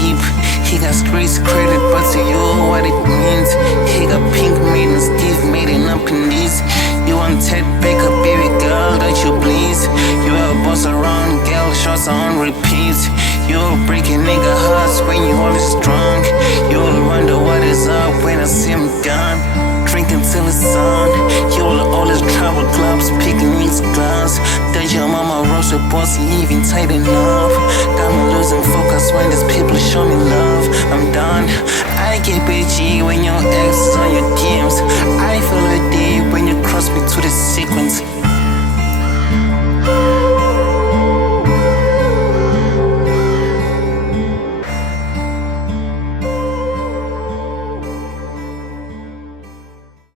cheap. He got streets credit, but to you what it means. He got pink made and Steve made it up in these. You want Ted Baker, baby girl, don't you please? You a boss around, girl, shots on repeat. You'll break a nigga hearts when you always drunk. You'll wonder what is up when I see him gone. Drinking till it's on. You'll always travel clubs, picking each glass. Does your mama roast your bossy even tight enough? Got me losing focus when these people show me love. I'm done. I get bitchy when your ex is on your DMs. I feel it deep when you cross me to the sequence.